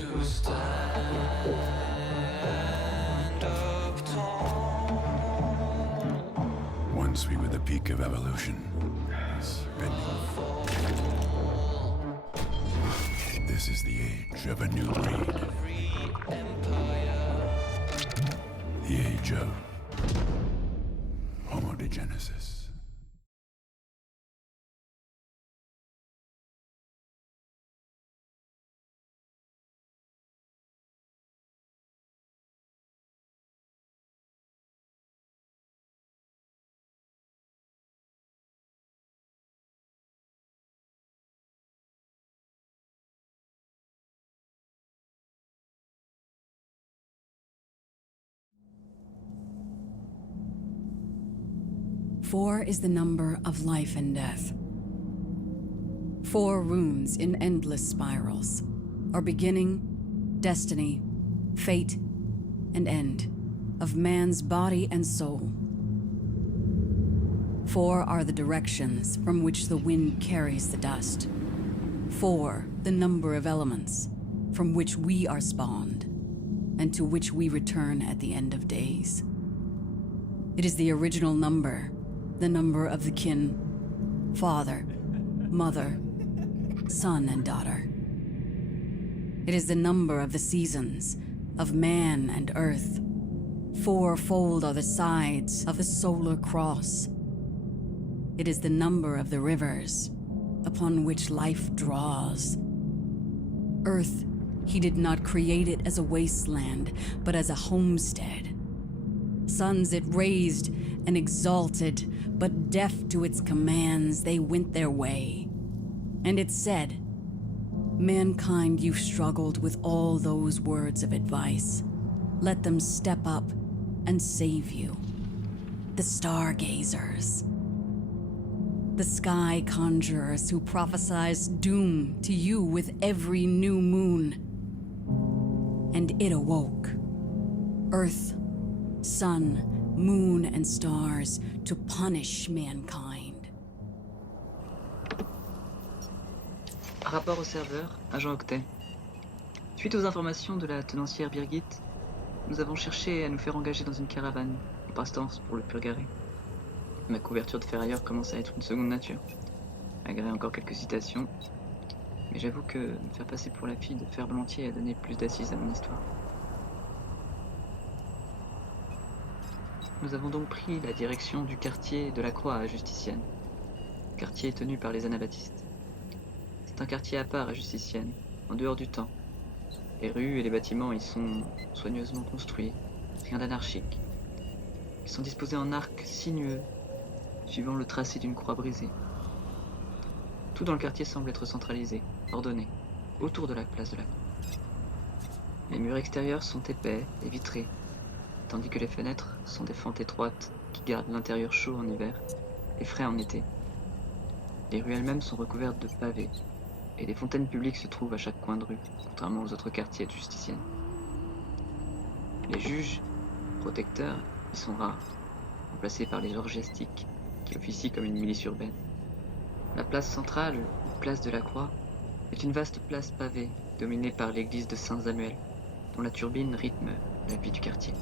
to stand up tall. Once we were the peak of evolution. This is the age of a new breed. Every empire. The age of homogenesis. Four is the number of life and death. 4 runes in endless spirals are beginning, destiny, fate, and end of man's body and soul. 4 are the directions from which the wind carries the dust. 4, the number of elements from which we are spawned and to which we return at the end of days. It is the original number, the number of the kin, father, mother, son, and daughter. It is the number of the seasons, of man and earth. 4-fold are the sides of the solar cross. It is the number of the rivers upon which life draws. Earth, he did not create it as a wasteland, but as a homestead. Suns it raised and exalted, but deaf to its commands, they went their way. And it said, "Mankind, you've struggled with all those words of advice. Let them step up and save you." The stargazers. The sky conjurers who prophesize doom to you with every new moon. And it awoke. Earth, sun, moon, and stars to punish mankind. Rapport au serveur, agent Octet. Suite aux informations de la tenancière Birgit, nous avons cherché à nous faire engager dans une caravane, en passe-temps pour le Purgaré. Ma couverture de ferrailleur commence à être une seconde nature, malgré encore quelques citations, mais j'avoue que me faire passer pour la fille de Ferblantier a donné plus d'assises à mon histoire. Nous avons donc pris la direction du quartier de la Croix à Justicienne, quartier tenu par les anabaptistes. C'est un quartier à part à Justicienne, en dehors du temps. Les rues et les bâtiments y sont soigneusement construits, rien d'anarchique. Ils sont disposés en arcs sinueux, suivant le tracé d'une croix brisée. Tout dans le quartier semble être centralisé, ordonné, autour de la place de la Croix. Les murs extérieurs sont épais et vitrés, tandis que les fenêtres sont des fentes étroites qui gardent l'intérieur chaud en hiver et frais en été. Les rues elles-mêmes sont recouvertes de pavés, et des fontaines publiques se trouvent à chaque coin de rue, contrairement aux autres quartiers de Justicienne. Les juges, protecteurs, y sont rares, remplacés par les orgiastiques, qui officient comme une milice urbaine. La place centrale, ou place de la Croix, est une vaste place pavée, dominée par l'église de Saint-Samuel, dont la turbine rythme la vie du quartier.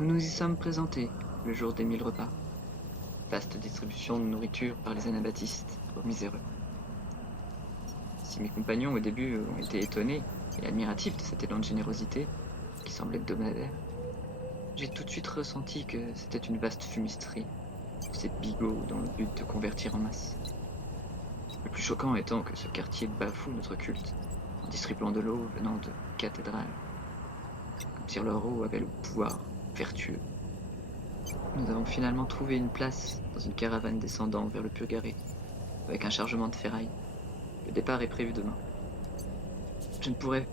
Nous nous y sommes présentés le jour des 1000 repas. Vaste distribution de nourriture par les anabaptistes aux miséreux. Si mes compagnons au début ont été étonnés et admiratifs de cet élan de générosité, qui semble hebdomadaire, j'ai tout de suite ressenti que c'était une vaste fumisterie pour ces bigots dans le but de convertir en masse. Le plus choquant étant que ce quartier bafoue notre culte en distribuant de l'eau venant de cathédrales, comme si leur eau avait le pouvoir vertueux. Nous avons finalement trouvé une place dans une caravane descendant vers le Purgaré, avec un chargement de ferraille. Le départ est prévu demain. Je ne pourrais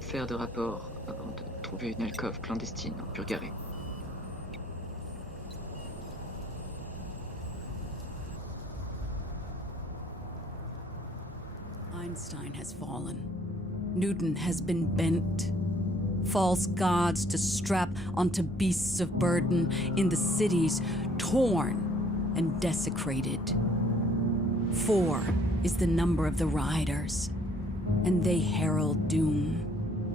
faire de rapport avant de trouver une alcôve clandestine en Purgaré. Einstein has fallen. Newton has been bent. False gods to strap onto beasts of burden in the cities torn and desecrated. 4 is the number of the riders, and they herald doom,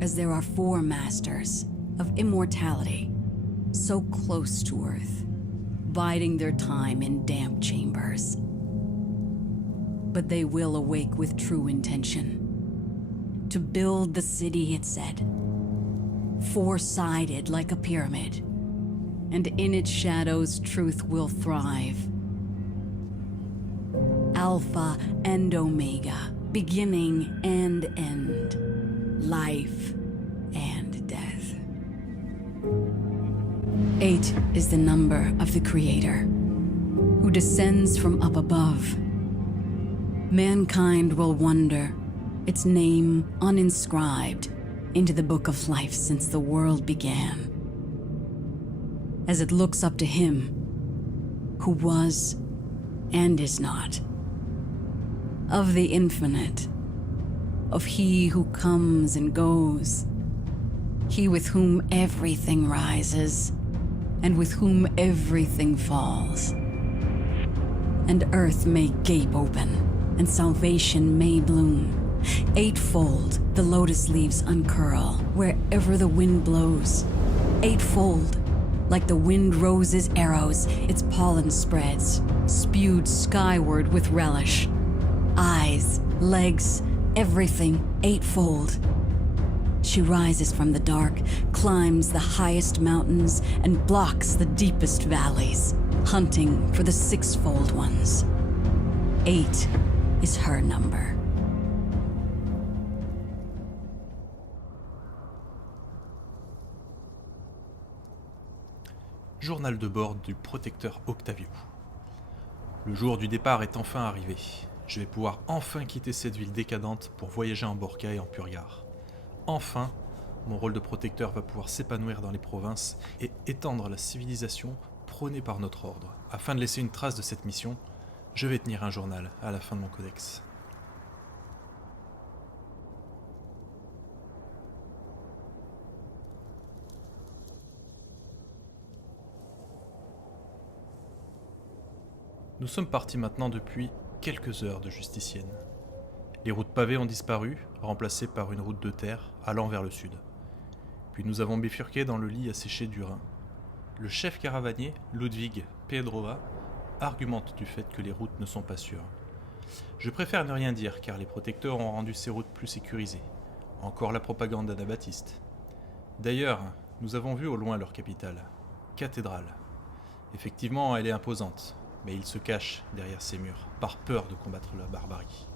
as there are 4 masters of immortality, so close to Earth, biding their time in damp chambers. But they will awake with true intention, to build the city, it said, 4-sided like a pyramid, and in its shadows truth will thrive. Alpha and Omega, beginning and end, life and death. 8 is the number of the Creator, who descends from up above. Mankind will wonder, its name uninscribed into the book of life since the world began, as it looks up to Him who was and is not, of the infinite, of He who comes and goes, He with whom everything rises, and with whom everything falls. And earth may gape open, and salvation may bloom. 8-fold the lotus leaves uncurl wherever the wind blows. 8-fold, like the wind rose's arrows, its pollen spreads, spewed skyward with relish. Eyes, legs, everything 8-fold. She rises from the dark, climbs the highest mountains, and blocks the deepest valleys, hunting for the 6-fold ones. 8 is her number. Journal de bord du protecteur Octavio. Le jour du départ est enfin arrivé. Je vais pouvoir enfin quitter cette ville décadente pour voyager en Borca et en Purgar. Enfin, mon rôle de protecteur va pouvoir s'épanouir dans les provinces et étendre la civilisation prônée par notre ordre. Afin de laisser une trace de cette mission, je vais tenir un journal à la fin de mon codex. Nous sommes partis maintenant depuis quelques heures de Justicienne. Les routes pavées ont disparu, remplacées par une route de terre allant vers le sud. Puis nous avons bifurqué dans le lit asséché du Rhin. Le chef caravanier, Ludwig Pedrova, argumente du fait que les routes ne sont pas sûres. Je préfère ne rien dire car les protecteurs ont rendu ces routes plus sécurisées. Encore la propagande d'anabaptistes. D'ailleurs, nous avons vu au loin leur capitale, cathédrale. Effectivement, elle est imposante. Mais il se cache derrière ces murs, par peur de combattre la barbarie.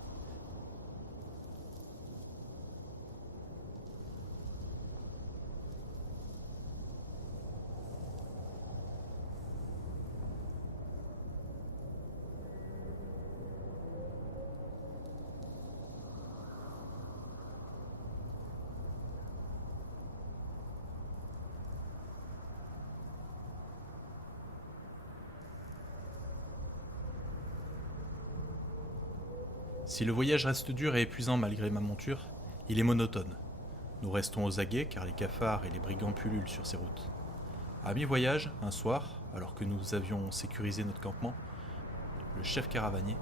Si le voyage reste dur et épuisant malgré ma monture, il est monotone. Nous restons aux aguets car les cafards et les brigands pullulent sur ces routes. À mi-voyage, un soir, alors que nous avions sécurisé notre campement, le chef caravanier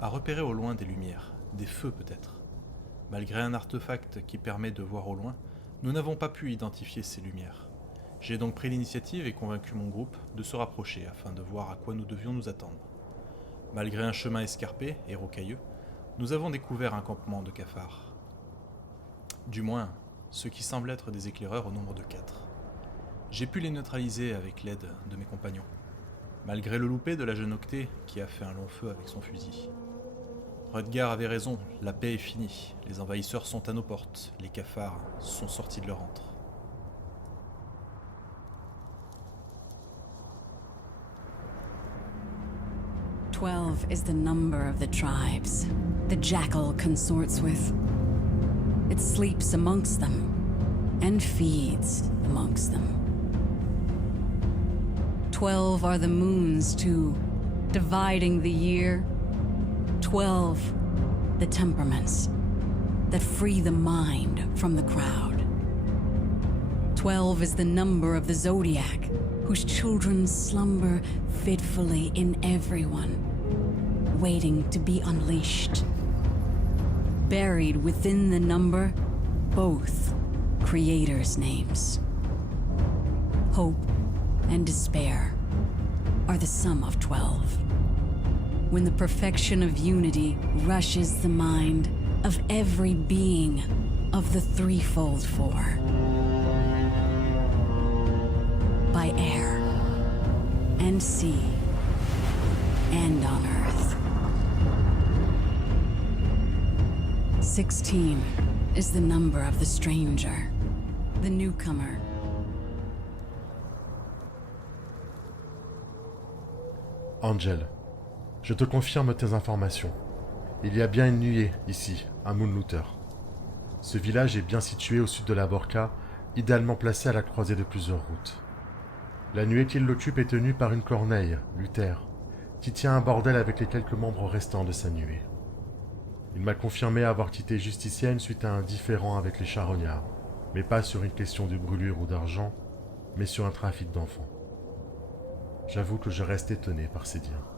a repéré au loin des lumières, des feux peut-être. Malgré un artefact qui permet de voir au loin, nous n'avons pas pu identifier ces lumières. J'ai donc pris l'initiative et convaincu mon groupe de se rapprocher afin de voir à quoi nous devions nous attendre. Malgré un chemin escarpé et rocailleux, nous avons découvert un campement de cafards. Du moins, ceux qui semblent être des éclaireurs au nombre de 4. J'ai pu les neutraliser avec l'aide de mes compagnons, malgré le loupé de la jeune Octet qui a fait un long feu avec son fusil. Rutger avait raison, la paix est finie, les envahisseurs sont à nos portes, les cafards sont sortis de leur antre. Twelve is the number of the tribes the jackal consorts with. It sleeps amongst them and feeds amongst them. 12 are the moons too, dividing the year. 12 the temperaments that free the mind from the crowd. 12 is the number of the zodiac, whose children slumber fitfully in everyone, waiting to be unleashed buried within the number, both creators' names. Hope and despair are the sum of 12. When the perfection of unity rushes the mind of every being of the threefold four. By air, and sea, and on earth. 16 is the number of the stranger, the newcomer. Angel, je te confirme tes informations. Il y a bien une nuée ici, à Moonlooter. Ce village est bien situé au sud de la Vorka, idéalement placé à la croisée de plusieurs routes. La nuée qui l'occupe est tenue par une corneille, Luther, qui tient un bordel avec les quelques membres restants de sa nuée. Il m'a confirmé avoir quitté Justicienne suite à un différend avec les charognards, mais pas sur une question de brûlure ou d'argent, mais sur un trafic d'enfants. J'avoue que je reste étonné par ces dires.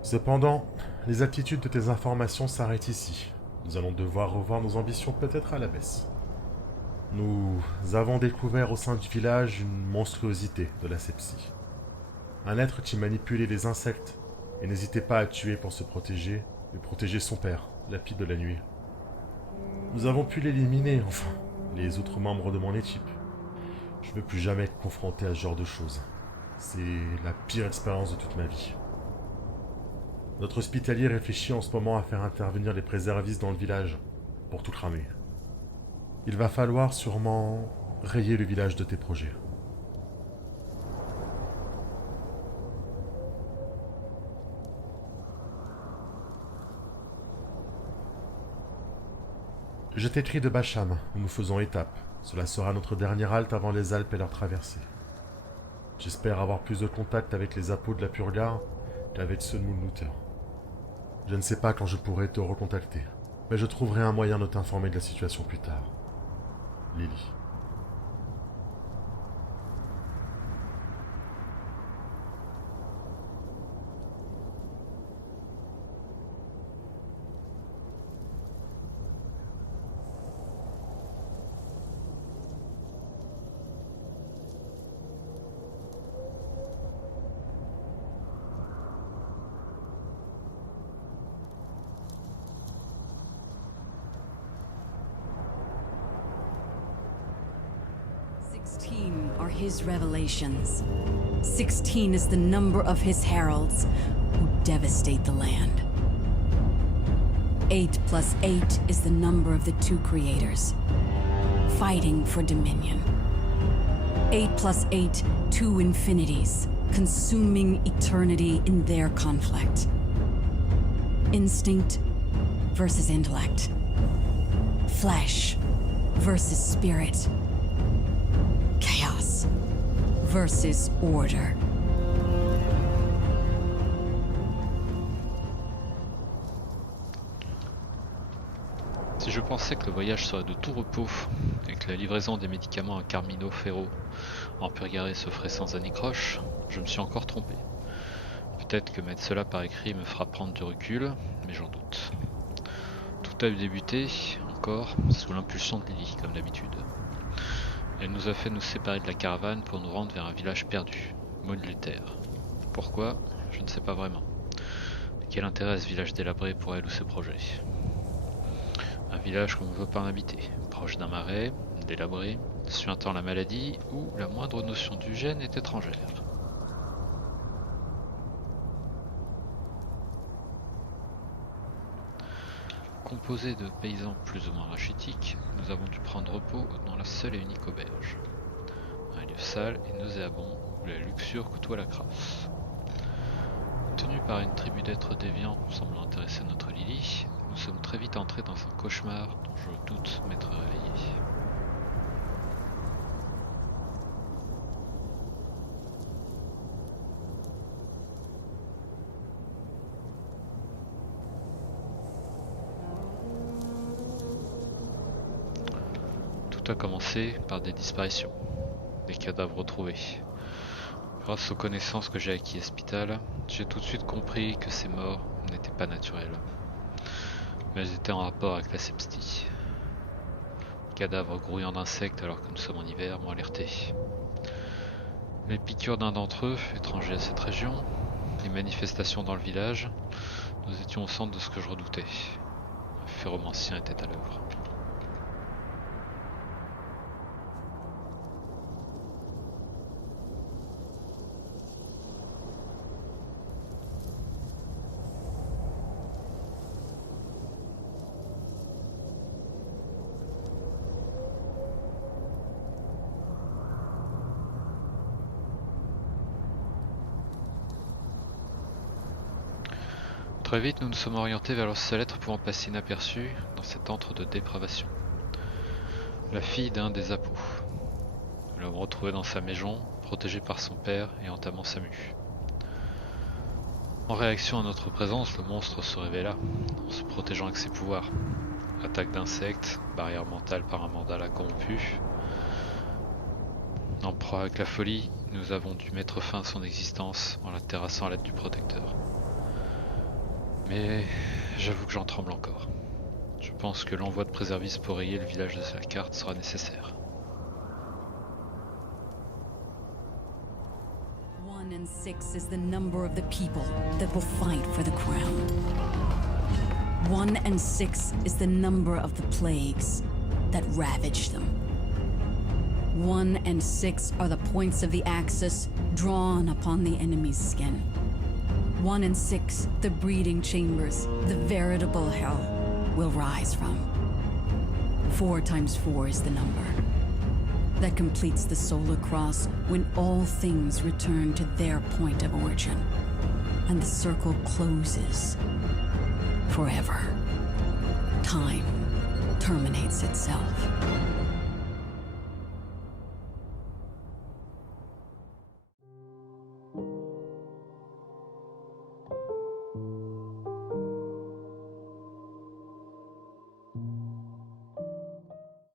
Cependant, les aptitudes de tes informations s'arrêtent ici. Nous allons devoir revoir nos ambitions peut-être à la baisse. Nous avons découvert au sein du village une monstruosité de la sepsie. Un être qui manipulait les insectes et n'hésitait pas à tuer pour se protéger et protéger son père, lapide de la nuit. Nous avons pu l'éliminer, enfin, les autres membres de mon équipe. Je ne veux plus jamais être confronté à ce genre de choses. C'est la pire expérience de toute ma vie. Notre hospitalier réfléchit en ce moment à faire intervenir les préservistes dans le village, pour tout cramer. Il va falloir sûrement rayer le village de tes projets. Je t'écris de Bacham, où nous faisons étape. Cela sera notre dernière halte avant les Alpes et leur traversée. J'espère avoir plus de contact avec les apôts de la Purgar qu'avec ceux de Moonlooter. Je ne sais pas quand je pourrai te recontacter, mais je trouverai un moyen de t'informer de la situation plus tard. Lily. Are his revelations. 16 is the number of his heralds who devastate the land. 8 plus 8 is the number of the two creators, fighting for dominion. 8 plus 8, two infinities, consuming eternity in their conflict. Instinct versus intellect. Flesh versus spirit. Chaos versus order. Si je pensais que le voyage serait de tout repos et que la livraison des médicaments à Carmino Ferro en Purgaré se ferait sans anicroche, je me suis encore trompé. Peut-être que mettre cela par écrit me fera prendre du recul, mais j'en doute. Tout a débuté, encore, sous l'impulsion de Lily, comme d'habitude. Elle nous a fait nous séparer de la caravane pour nous rendre vers un village perdu, Moonlooter. Pourquoi? Je ne sais pas vraiment. Quel intérêt ce village délabré pour elle ou ses projets? Un village qu'on ne veut pas habiter, proche d'un marais, délabré, suintant la maladie, où la moindre notion d'hygiène est étrangère. Composé de paysans plus ou moins rachitiques, nous avons dû prendre repos dans la seule et unique auberge. Un lieu sale et nauséabond où la luxure côtoie la crasse. Tenus par une tribu d'êtres déviants semblant intéresser notre Lily, nous sommes très vite entrés dans un cauchemar dont je doute m'être réveillé. Tout a commencé par des disparitions, des cadavres retrouvés. Grâce aux connaissances que j'ai acquises à Spital, j'ai tout de suite compris que ces morts n'étaient pas naturelles, mais elles étaient en rapport avec la sepsie. Les cadavres grouillant d'insectes alors que nous sommes en hiver m'ont alerté. Les piqûres d'un d'entre eux, étranger à cette région, les manifestations dans le village, nous étions au centre de ce que je redoutais. Un phéromancien était à l'œuvre. Très vite, nous nous sommes orientés vers le seul être pouvant passer inaperçu dans cet antre de dépravation. La fille d'un des apôts. Nous l'avons retrouvée dans sa maison, protégée par son père et entamant sa mue. En réaction à notre présence, le monstre se révéla, en se protégeant avec ses pouvoirs. Attaque d'insectes, barrière mentale par un mandala corrompu. En proie avec la folie, nous avons dû mettre fin à son existence en la terrassant à l'aide du protecteur. Mais j'avoue que j'en tremble encore. Je pense que l'envoi de préservistes pour rayer le village de la carte sera nécessaire. 1 and 6 is the number of the people that will fight for the crown. 1 and 6 is the number of the plagues that ravage them. 1 and 6 are the points of the axis drawn upon the enemy's skin. 1 and 6, the breeding chambers, the veritable hell, will rise from. 4 times 4 is the number that completes the solar cross when all things return to their point of origin, and the circle closes forever. Time terminates itself.